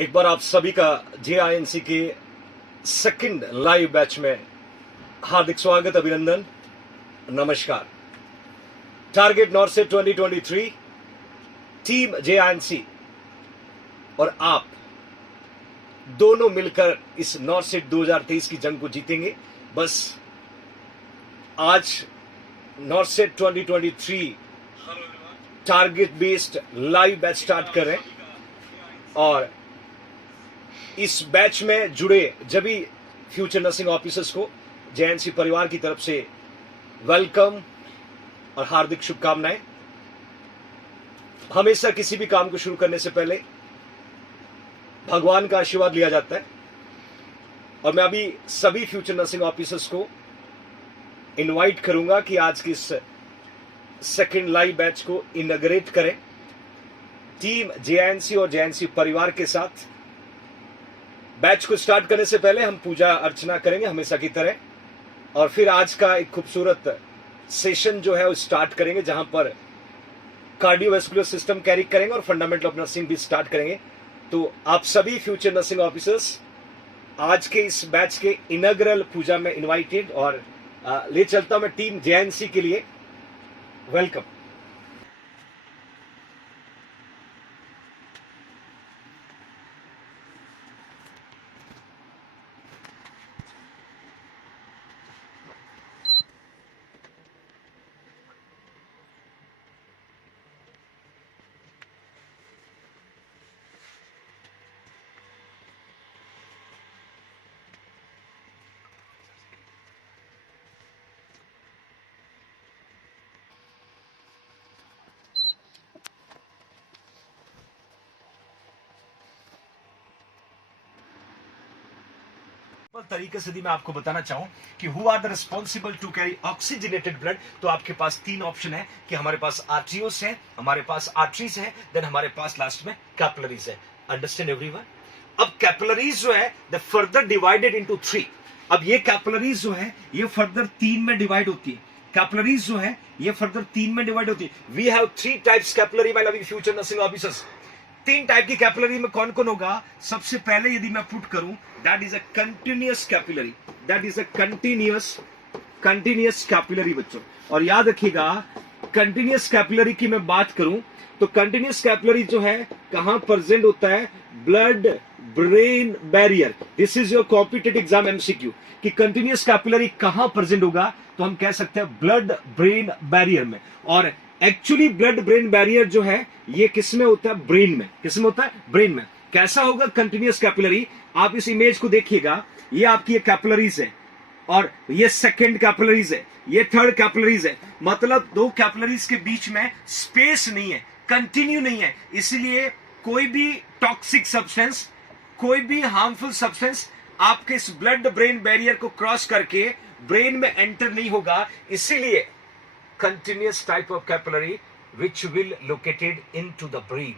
एक बार आप सभी का JINC के सेकंड लाइव बैच में हार्दिक स्वागत, अभिनंदन, नमस्कार। टारगेट नॉर्सेट 2023, टीम JINC और आप दोनों मिलकर इस नॉर्सेट 2023 की जंग को जीतेंगे। बस आज नॉर्सेट 2023 target based live batch start कर रहे हैं और इस बैच में जुड़े सभी फ्यूचर नर्सिंग ऑफिसर्स को JINC परिवार की तरफ से वेलकम और हार्दिक शुभकामनाएं। हमेशा किसी भी काम को शुरू करने से पहले भगवान का आशीर्वाद लिया जाता है और मैं अभी सभी फ्यूचर नर्सिंग ऑफिसर्स को इनवाइट करूंगा कि आज की इस सेकंड लाइव बैच को इनॉग्रेट करें टीम JINC और JINC परिवार के साथ। बैच को स्टार्ट करने से पहले हम पूजा अर्चना करेंगे हमेशा की तरह और फिर आज का एक खूबसूरत सेशन जो है वो स्टार्ट करेंगे जहां पर कार्डियोवैस्कुलर सिस्टम कैरी करेंगे और फंडामेंटल ऑफ नर्सिंग भी स्टार्ट करेंगे। तो आप सभी फ्यूचर नर्सिंग ऑफिसर्स आज के इस बैच के इनॉग्रल पूजा में इनवाइटेड और ले चलता हूं मैं टीम JINC के लिए वेलकम। तरीके से यदि मैं आपको बताना चाहूं कि who are the responsible to carry oxygenated blood, तो आपके पास तीन ऑप्शन है कि हमारे पास आर्टरियोस है, हमारे पास आर्टरीज है, देन हमारे पास लास्ट में कैपिलरीज है। Understand everyone? अब कैपिलरीज जो है द फर्दर डिवाइडेड इनटू 3। अब ये कैपिलरीज जो है ये फर्दर 3 में डिवाइड होती है। कैपिलरीज जो है ये फर्दर 3 में डिवाइड होती है। We have 3 types capillary my loving future nursing officers. 3 type की कैपिलरी में कौन कौन होगा? सबसे पहले यदि मैं पुट करूं that is a continuous capillary, that is a continuous capillary बच्चों। और याद रखिएगा कंटिन्यूअस कैपिलरी की मैं बात करूं तो कंटिन्यूअस कैपिलरी जो है कहां प्रेजेंट होता है? Blood brain barrier. This is your competitive exam MCQ कि कंटिन्यूअस कैपिलरी कहां प्रेजेंट होगा, तो हम कह सकते हैं ब्लड ब्रेन बैरियर में। और एक्चुअली ब्लड ब्रेन बैरियर जो है ये किस में होता है? ब्रेन में। किस में होता है? ब्रेन में। कैसा होगा कंटिन्यूअस कैपिलरी? आप इस इमेज को देखिएगा, ये आपकी कैपिलरीज है और ये सेकंड कैपिलरीज है, ये थर्ड कैपिलरीज है। मतलब 2 कैपिलरीज के बीच में स्पेस नहीं है, कंटिन्यू नहीं है, इसलिए कोई भी टॉक्सिक सब्सटेंस, कोई भी हार्मफुल सब्सटेंस आपके इस ब्लड ब्रेन बैरियर को क्रॉस करके ब्रेन में एंटर नहीं होगा। इसीलिए continuous type of capillary which will located into the brain.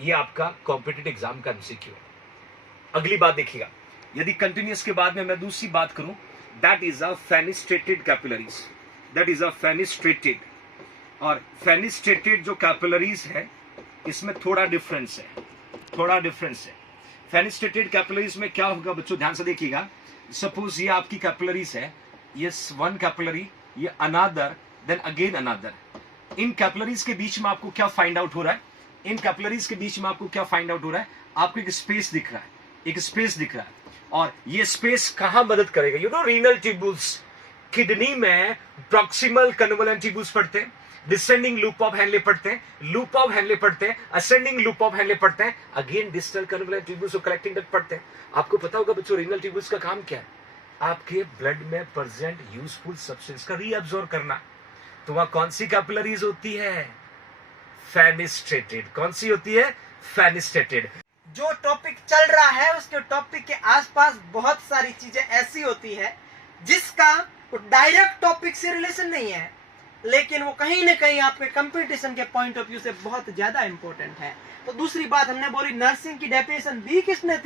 ये आपका कॉम्पिटिटिव एग्जाम का MCQ है। अगली बात देखिएगा, यदि कंटिन्यूअस के बाद में मैं दूसरी बात करूं that is a fenestrated capillaries, that is a fenestrated. और फेनिस्ट्रेटेड जो कैपिलरीज है इसमें थोड़ा डिफरेंस है। फेनिस्ट्रेटेड कैपिलरीज में क्या होगा बच्चों, ध्यान से देखिएगा। सपोज ये आपकी कैपिलरीज है, ये 1 कैपिलरी, ये अनादर, देन अगेन अनदर। इन कैपिलरीज के बीच में आपको क्या फाइंड आउट हो रहा है? आपको एक स्पेस दिख रहा है, और ये स्पेस कहां मदद करेगा? You know renal tubules, kidney में प्रॉक्सिमल कन्वोलेंट ट्यूब्यूल्स पढ़ते हैं, डिसेंडिंग लूप ऑफ हेनले पढ़ते हैं, असेंडिंग लूप ऑफ हेनले पढ़ते हैं, अगेन डिस्टल कन्वोलेंट ट्यूब्यूल्स और कलेक्टिंग डक्ट पढ़ते हैं। आपको पता होगा बच्चों रीनल ट्यूब्यूल्स का काम क्या है? आपके ब्लड में प्रेजेंट यूजफुल सब्सटेंस का रीअब्सॉर्ब करना। तो वहां कौन सी कैपिलरीज होती है? फेनिस्ट्रेटेड। कौन सी होती है? फेनिस्ट्रेटेड। जो टॉपिक चल रहा है उसके टॉपिक के आसपास बहुत सारी चीजें ऐसी होती है जिसका डायरेक्ट टॉपिक से रिलेशन नहीं है, लेकिन वो कहीं ना कहीं आपके कंपटीशन के पॉइंट ऑफ व्यू से बहुत ज्यादा इंपॉर्टेंट है। तो दूसरी बात हमने बोली, नर्सिंग की डेफिनेशन दी किसने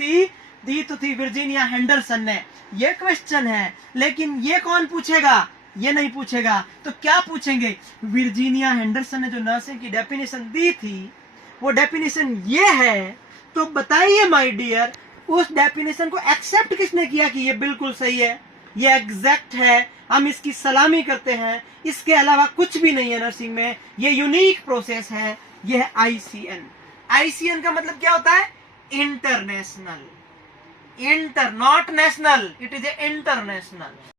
दी तो थी वर्जीनिया हेंडरसन ने। ये क्वेश्चन है, लेकिन ये कौन पूछेगा? ये नहीं पूछेगा तो क्या पूछेंगे? वर्जीनिया हेंडरसन ने जो नर्सिंग की डेफिनेशन दी थी वो डेफिनेशन ये है तो बताइए माय डियर, उस डेफिनेशन को एक्सेप्ट किसने किया कि ये बिल्कुल सही है, ये एग्जैक्ट है, हम इसकी सलामी करते हैं, इसके अलावा कुछ भी नहीं है नर्सिंग में, ये यूनिक प्रोसेस है, ये है आईसीएन। आईसीएन का मतलब क्या होता है? International, inter, not national, it is a international.